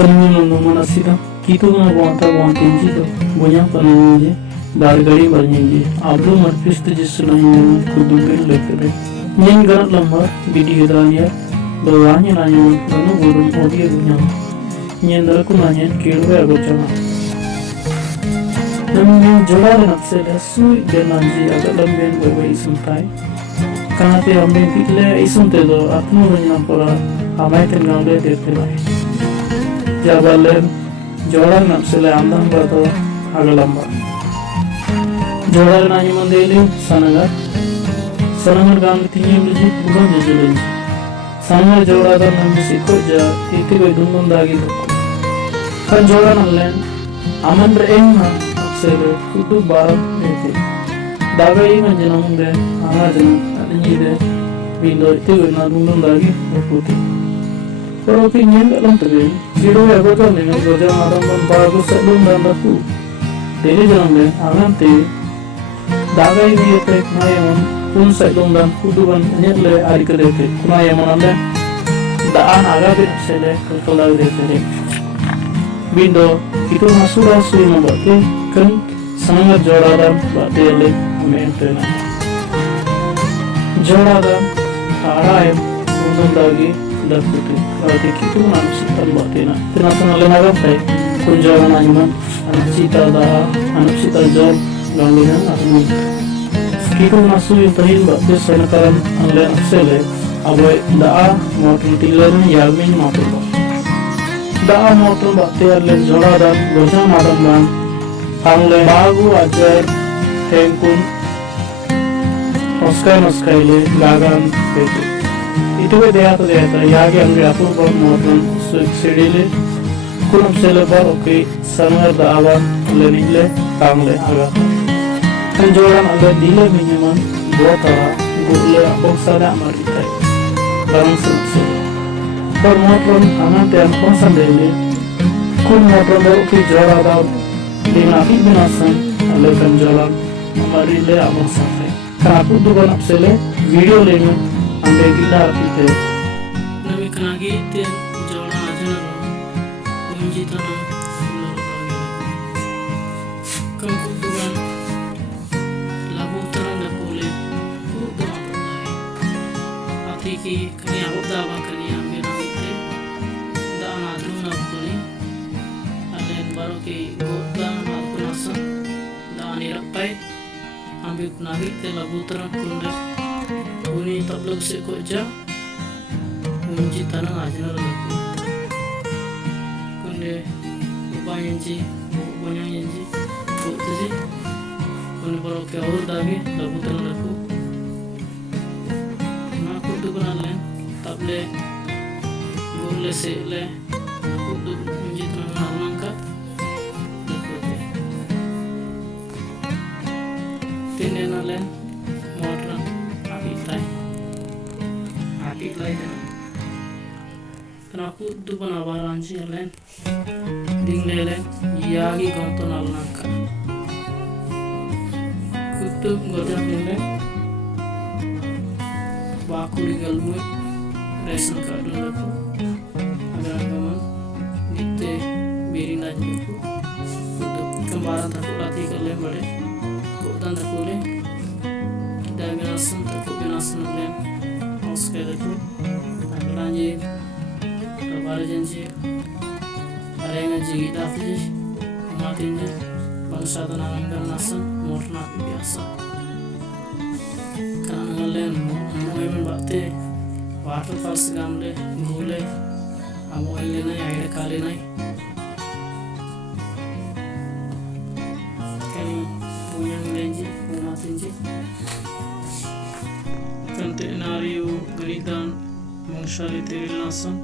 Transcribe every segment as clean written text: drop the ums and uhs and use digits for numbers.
Tangan mana sih kita nggak buat inji tuh banyak panenji bargari barnyi ablu marpis tuh jesulahnya kudu berlekere nyen garat lamar video dania bawahnya nanya lalu burung audio punya nyen aku nanya kira aku cuma namun jalan nak saya sui dan nanti agak lemben bawa isum tai karena tiap minggu le isum tedo aku nanya pora amai tengah le dekere jabalen joran napsele andam bato agalamba joran nanya mandeli sanangar gam tinggi menuju bukan jujulin sanangar joran nampi siko ja itu bedungun dagi kan joran alen aman berenga napsele kudu barang itu daga ingan jenang de ana jenang adanya de bindo itu bedungun dagi berputih Pero tingin alam tabi, siro ya ko kan dengan kerja malam bagus sebelum dan aku. Jadi jangan deh, alam te, dagai dia te kunayaman pun sebelum dan kuduan hanya le hari kedua te kunayaman anda, daan agak bersele kalau deh te. Bindo itu masuk asli membuatnya kan sangat joradan buat dia le amentena. Joradan, arai, untung lagi. Putih, berarti kita manusia tanpa tina senang agam tay, kunjungan anjuman, anak cita dah, anak cita job, gangguan asmi. Kita masuk yang terhil berarti senakaran anlen aksele, abai daa motor tilan yamin motor, daa motor berarti anlen jola dan gojang madam ban, anlen bagu ajar, hengkun, oskai le gagan itu. Itu dia ya yang aku buat modern sedile kunam selebar oke sangar dawan lenile kangle aga kanjoran aga dile minyaman bota gule boksada marita barang sebse bar modern anan tian konsan dele kun modern oke jora da dinafi binasan ale kanjoran marile abang safe aku dugan apsele video lenu ambe gila pite nabi kanagi te jawna ajana munji tana kam kudugan labu taranda kole kudu atai ati ki kaniya hobda ba kaniya mera mite dana aduna kole alen baro ki goda alkunasa dani rapai ambe kunagi te labu taranda kole Uni tablog se koja munji tanang ajana lagu kunde upayanji upanyanji bukti kunde baro ke aur dagi lagu tanang lagu na kudu kunalen table gulle se le kudu munji tanang alangka tinenalen modran Kenapa tu penawaran sih len ding lelen yagi konton alangka kutub ngojak lelen baku legal muit resen kadun aku agar agaman dite birin aja aku kutub kembaran takut latih kalian bade kodan takut le kita binasan len sekali itu lanjut kabar janji ada yang ngaji kita fish matinya bangsa tanah anggar nasan morna biasa karena ngalen mau bakte waterfall segamle gule amo ile nai air kali nai kali punya janji matinji Centenario Garidan Mongshali Teril Nasan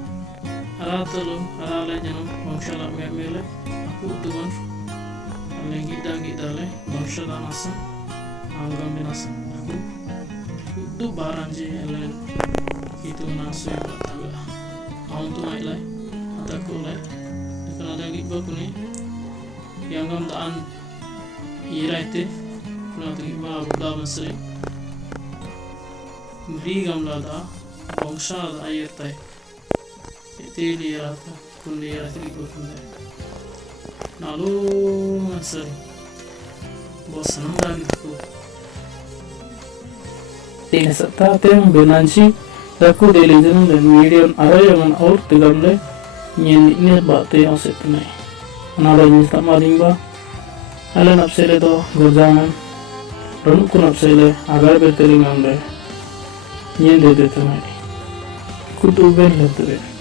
Aratalum Arale Janam Mongshala Memele Aku Duman Alengi Dale Mongshala Nasan Anggam Binasan Aku Kudu Baranji Elen Itu Nasu Bataga Auntu Mailai Ataku Lai Dekan ada Gibba Kuni Yanggam Daan Iraite Kuna Gibba Abda Masri Beri gamla da bangsa da ayertai itu lihat kunde ya sili ko kunde nalu ngasar bos nanda gitu ini serta tem benansi aku delivery dan video arayangan aur tigamle ini bate yang setnai nalo ni tamaling ba ala napsele to gojangan ranu ku napsele agar betelingan le ni de de tamai kutu ben le